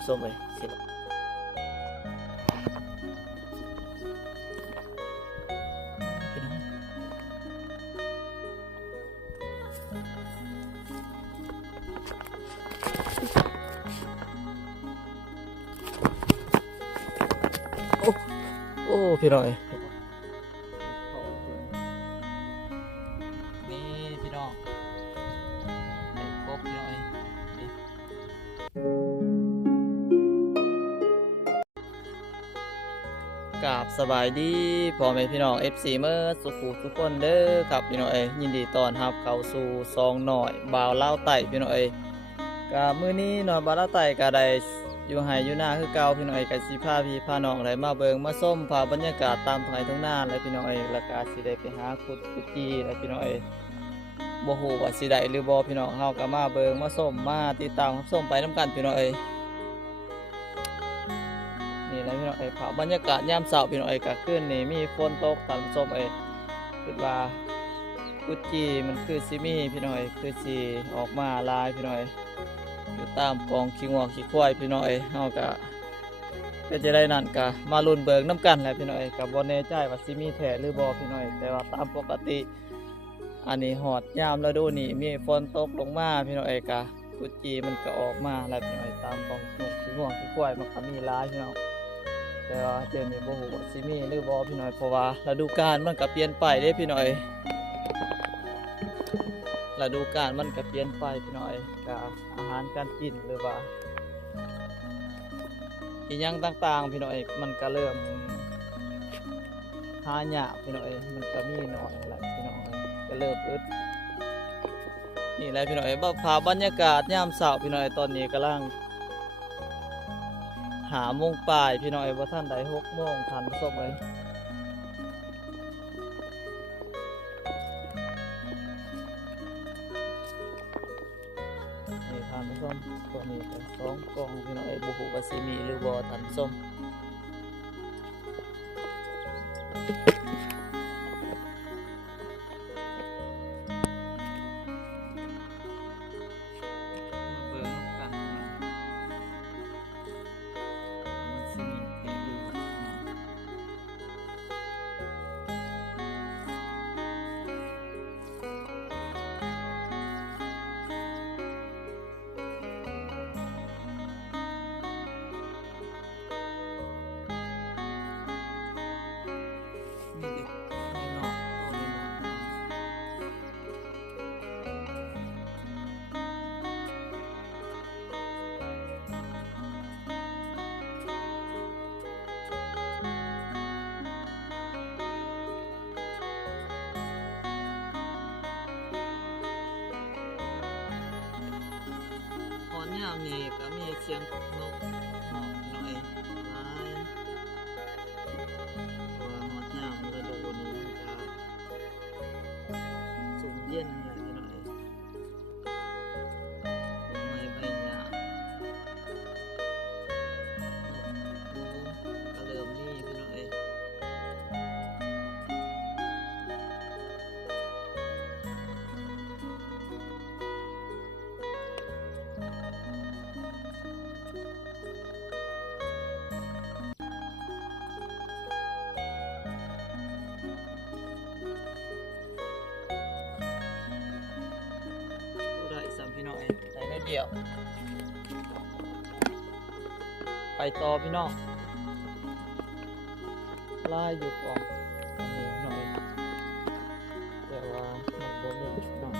ผู้ชมเลยสิพี่น้องโอ้โอ้พี่น้องนี่พี่น้องไอ้กบพี่น้องนี่กราบสบายดีพ่อแม่พี่น้อง FC เมื่อสุขุทุกคนเด้อครับพี่น้องยินดีต้อนรับเข้าสู่ซองหน่อยบ่าวเล่าไต่พี่น้องก็มื้อนี้หน่อยบ่าวเล่าไต่ก็ได้อยู่ไห้อยู่หน้าคือเก่าพี่น้องก็สิพาพี่พาน้องได้มาเบิ่งมาส้มพาบรรยากาศตามทุ่งไร่ทุ่งนาและพี่น้องแล้วก็สิได้ไปหาขุดกุจีและพี่น้องบ่ฮู้ว่าสิได้หรือบ่พี่น้องเฮาก็มาเบิ่งมาส้มมาติดตามรับส้มไปนำกันพี่น้องนี่แหละพี่น้องภาพบรรยากาศยามเช้าพี่น้องก็คืนนี้มีฝนตกตามส้มคิดว่ากุจีมันคือสิมีพี่น้องคือสิออกมาลายพี่น้องอยู่ตามกองขี้งัวขี้ควายพี่น้องเฮาก็จะได้นั่นก็มาลุ้นเบิกน้ำกันแหละพี่น้องก็บ่แน่ใจว่าสิมีแท้หรือบ่พี่น้องแต่ว่าตามปกติอันนี้ฮอดยามฤดูนี้มีฝนตกลงมาพี่น้องก็กุจีมันก็ออกมาแล้วพี่น้องตามกองขี้งัวขี้ควายมันก็มีลายพี่น้องแต่ว่าเจอมีบ่ฮู้ว่าสิมีหรือบ่พี่น้องเพราะว่าฤดูกาลมันก็เปลี่ยนไปเด้พี่น้องฤดูกาลมันก็เปลี่ยนไปพี่น้องก็อาหารการกินหรือว่าอีหยังต่างๆพี่น้องมันก็เริ่มหายากพี่น้องมันก็มีน้อยแหละพี่น้องก็เริ่มอึดนี่แหละพี่น้องภาพบรรยากาศยามเช้าพี่น้องตอนนี้กำลัง5 โมงปลายพี่น้องบ่ทันได้6 โมงทันซบนี่ทันส้มตัวนี้ก็2 กล่องพี่น้องบ่ฮู้ว่าสิมีหรือบ่ทันส้มยามนี้ก็มีเสียงนกหอกหน่อยหลายตัวหอดยามฤดูนี้ก็สูงเย็นเลยพี่น้อยต้นไม้ใบหญ้านกยูงก็เริ่มมีพี่น้อยพี่น้องได้ได้เดียวไปต่อพี่น้องลายอยู่ก่อนอันนี้หน่อยแต่ว่ามันบ่มีพี่น้อง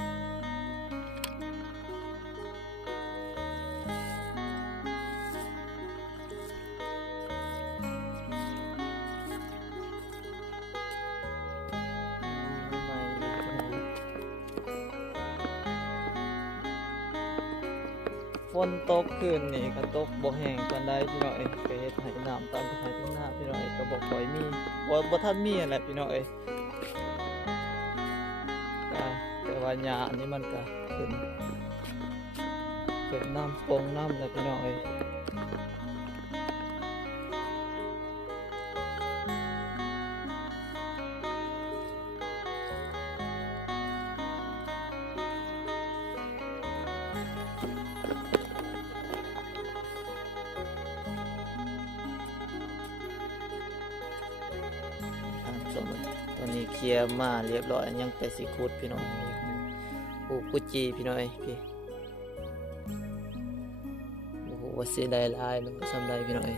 ฝนตกคืนนี่ก็ตกบ่แห้งปานใดพี่น้องก็เฮ็ดให้น้ำตามไร่ทุ่งนาพี่น้องก็บ่ค่อยมีบ่ทันมีแหละพี่น้องก็แต่ว่าหญ้าอันนี้มันก็ขึ้นน้ำปงน้ำแล้วพี่น้อง ชมตอนนี้เคลียร์มาเรียบร้อยยังแต่สิขุดพี่น้องมีปลูกกุจีพี่น้อยพี่โอ้โหว่าสิได้หลายหรือซำใดพี่น้อย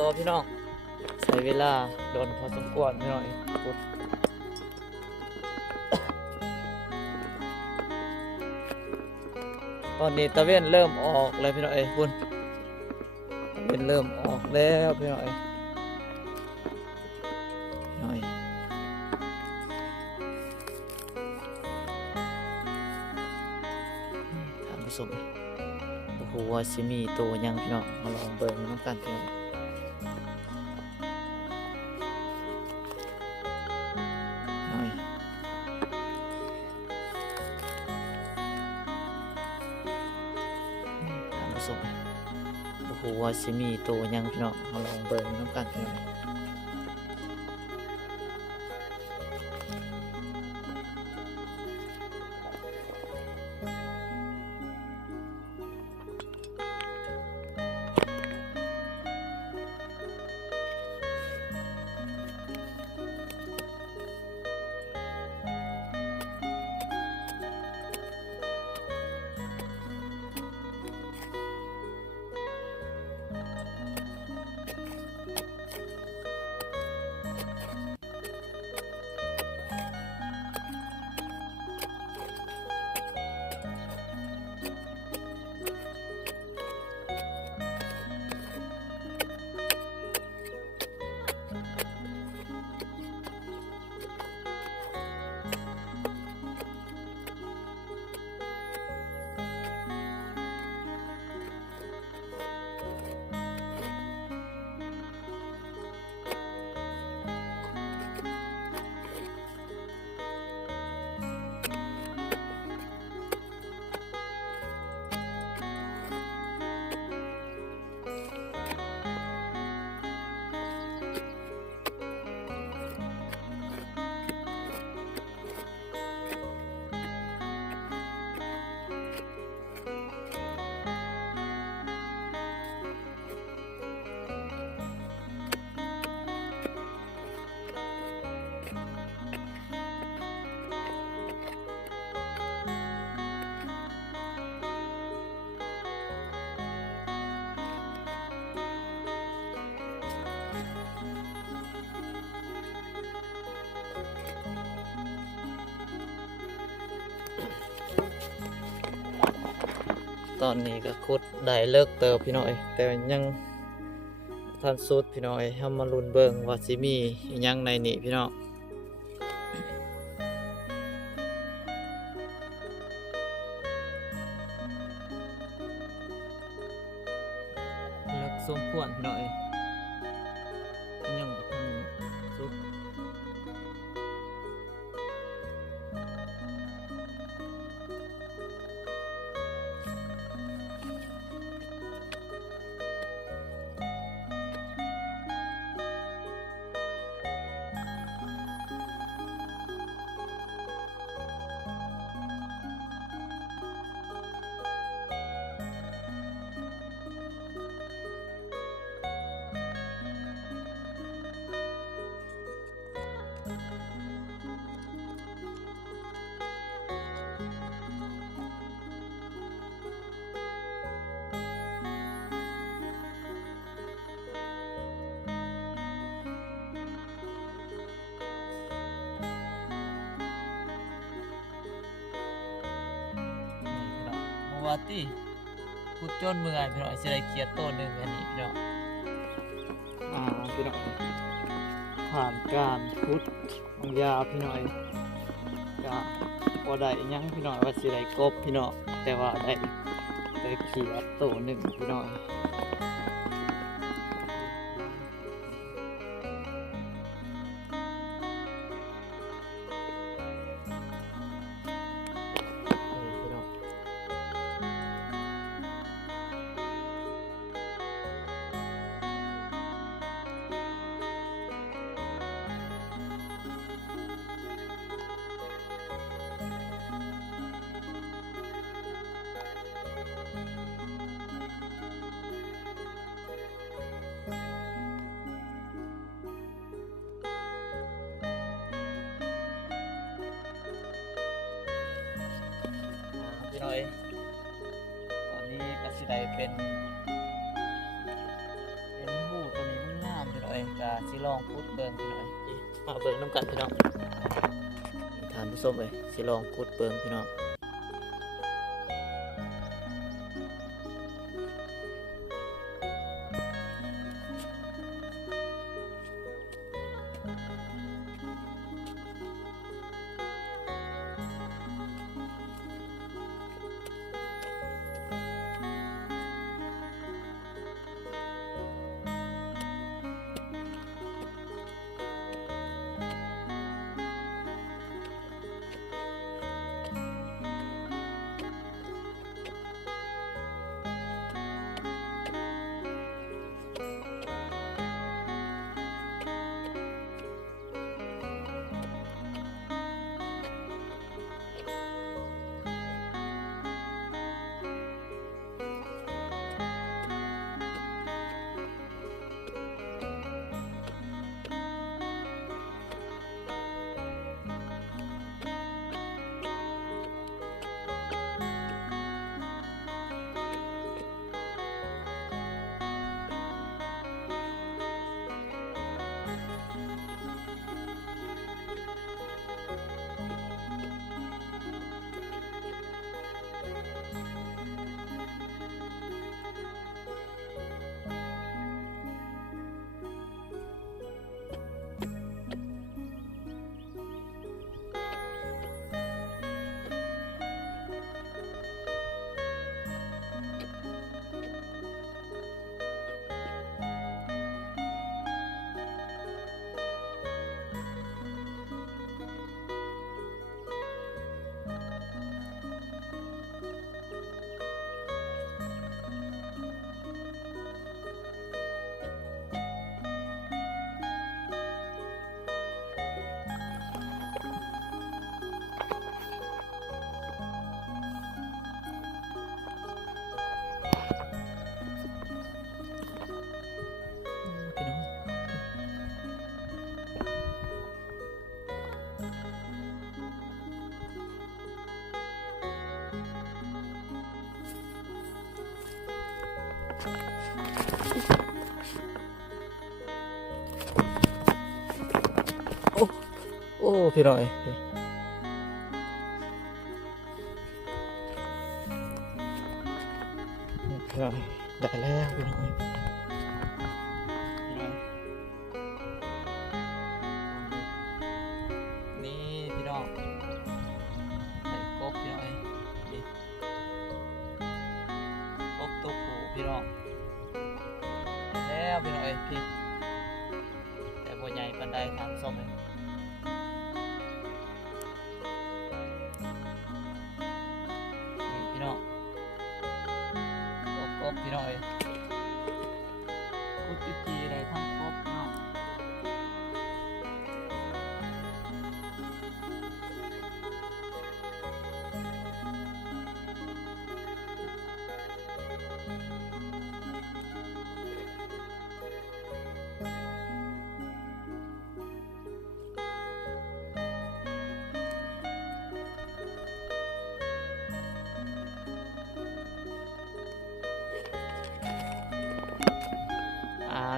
ต่อพี่น้องใช้เวลาโดนพอสมควรพี่น้อยขุดตอนนี้ตะเวนเริ่มออกแล้วพี่น้อยคุณตะเวนเริ่มออกแล้วพี่น้อยท่านผู้ชมโอ้โหว่าสิมีตัวยังพี่น้องมาลองเบิ่งนำกันพี่น้องโอ้โหว่าสิมีตัวยังพี่น้องมาลองเบิ่งนำกันพี่น้องตอนนี้ก็ขุดได้เลิกเติบพี่น้อยแต่ยังทันสุดพี่น้อยเฮามาลุ้นเบิ่งว่าสิมีอิหยังในนี้พี่น้องเลิกสมควรพี่น้อยยังบ่ทันสุด พ ว่าติขุดจนเมื่อยพี่น้องสิได้เขียดโตนึงอันนี้พี่น้องพี่น้องผ่านการขุดของยาพี่น้องก็บ่ได้หยังพี่น้องว่าสิได้กบพี่น้องแต่ว่าได้เขียดโตนึงพี่น้องพี่น้อยตอนนี้ก็สิได้เป็นหูตัวนี้มันงามพี่น้อยก็สิลองขุดเบิ่งพี่น้อยมาเบิ่งนำกันพี่น้องท่านผู้ชมสิลองขุดเบิ่งพี่น้องโอ้พี่น้อยได้แล้วพี่น้อยนี่พี่น้องได้กบพี่น้อยนี่กบตัวผู้พี่น้องแล้วพี่น้อยพี่แต่บ่ใหญ่ปานใดทางส้มเลยพี่น้องกบพี่น้อยกุดจีได้ทั้งกบเนาะ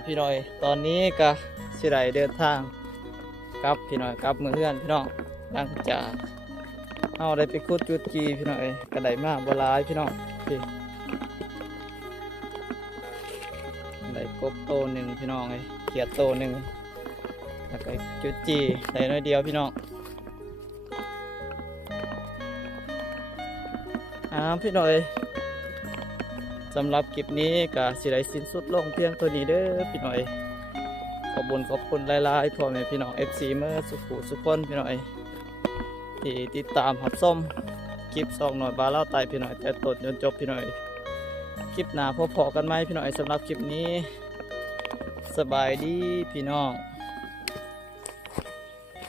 พี่น้อยตอนนี้ก็สิได้เดินทางกลับพี่น้อยกลับเมืองเฮือนพี่น้องหลังจากเฮาได้ไปขุดจุดจีพี่น้อยก็ได้มาบ่หลายพี่น้อง พี่ได้กบโตหนึ่งพี่น้องไอ้เขียดโตหนึ่งแล้วก็จุดจีได้น้อยเดียวพี่น้องพี่น้อยสำหรับคลิปนี้ก็สิได้สิ้นสุดลงเพียงตัวนี้เด้อพี่น้อยขอบคุณหลายๆพ่อแม่พี่น้อง FC เมื่อสุขุสุขคนพี่น้อยที่ติดตามรับชมคลิปซองหน่อยบาเล่าไตพี่น้อยแต่ต้นจนจบพี่น้อยคลิปหน้าพบกันไหมพี่น้อยสำหรับคลิปนี้สบายดีพี่น้อง